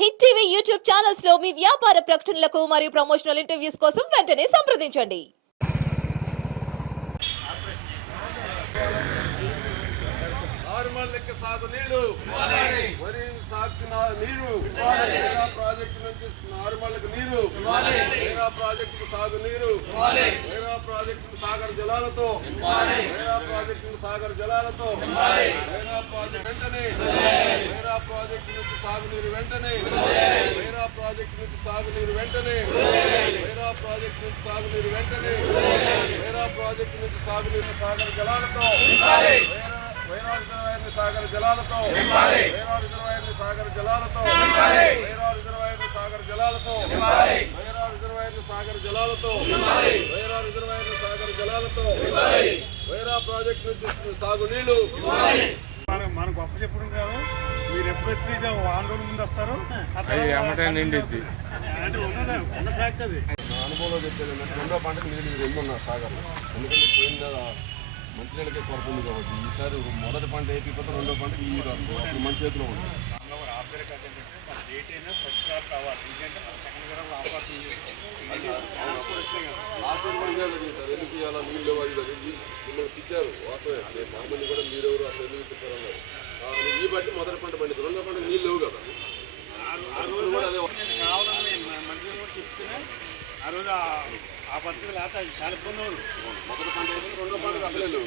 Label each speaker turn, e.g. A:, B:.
A: Hit TV YouTube ఛానల్స్లో మీ వ్యాపార ప్రకటనలకు మరియు ప్రమోషనల్ ఇంటర్వ్యూస్ కోసం వెంటనే సంప్రదించండి.
B: నార్మల్ లెక్క సాగు నీళ్ళు వరి సాగుతున్న నీరు. ప్రాజెక్టు నుంచి నార్మల్ నీరు. వేరా ప్రాజెక్టు సాగు నీరు. మేరా ప్రాజెక్టు సాగర్ జలాలతో. ప్రాజెక్టు సాగర్ జలాలతో. ప్రాజెక్టు ప్రాజెక్టు నుంచి సాగునీరు వెంటనే. వేరా ప్రాజెక్టు నుంచి సాగునీరు వెంటనే. వేరా ప్రాజెక్టు నుంచి సాగునీరు వెంటనే. వేరా ప్రాజెక్టు నుంచి సాగునీరు సాగర్ జలాలతో. వేరా రిజర్వాయర్ని సాగర్ జలాలతో. వైరా రిజర్వాయర్ని సాగర్ జలాలతో. వైరా రిజర్వాయర్ని సాగర్ జలాలతో. వైరా రిజర్వాయర్ని సాగర్ జలాలతో. వైరా రిజర్వాయర్ని సాగర్ జలాలతో. వేరా ప్రాజెక్ట్ నుంచి సాగునీళ్ళు
C: మనం గొప్ప చెప్పడం కాదు. మీరు ఎప్పుడు వచ్చి ఇది వారం రోజుల ముందు వస్తారు?
D: నిండిద్ది.
C: అంటే ఉన్నది ఉన్న ఫ్యాక్ట్ అది.
B: నా అనుభవంలో చెప్పేది ఏంటంటే రెండో పంటకు నీళ్ళు రెండు ఉన్నాయి సాగర్లో ఎందుకంటే పోయిన మంచినీళ్ళకే కొరత ఉంది కాబట్టి ఈసారి మొదటి పంట అయిపోతే రెండో పంటకి ఈ అప్పుడు మన చేతిలో ఉంది.
C: ఆపరేట్ ఏంటంటే మన డేట్ అయినా ఫస్ట్ క్రాప్ కావాలి. ఎందుకంటే మన సెకండ్ క్రాప్ అవకాశం
B: లాస్ట్ కూడా ఇదే జరిగింది సార్ ఎందుకు ఇవాళ నీళ్ళు ఇది మిమ్మల్ని తిట్టారు. వాస్తవే మామూలు కూడా మీరెవరు అసలు ఎందుకు తిట్టారు అన్నారు ఆ, ఈ బట్టి మొదటి పంట పండింది. రెండో పంట నీళ్ళు లేవు కదా.
C: ఆ రోజు ఆ రోజు ఆ- ఆ పద్ధతి లేకపోతే చాలా ఇబ్బంది
B: మొదటి పంట రెండో పంటకు అసలే లేవు.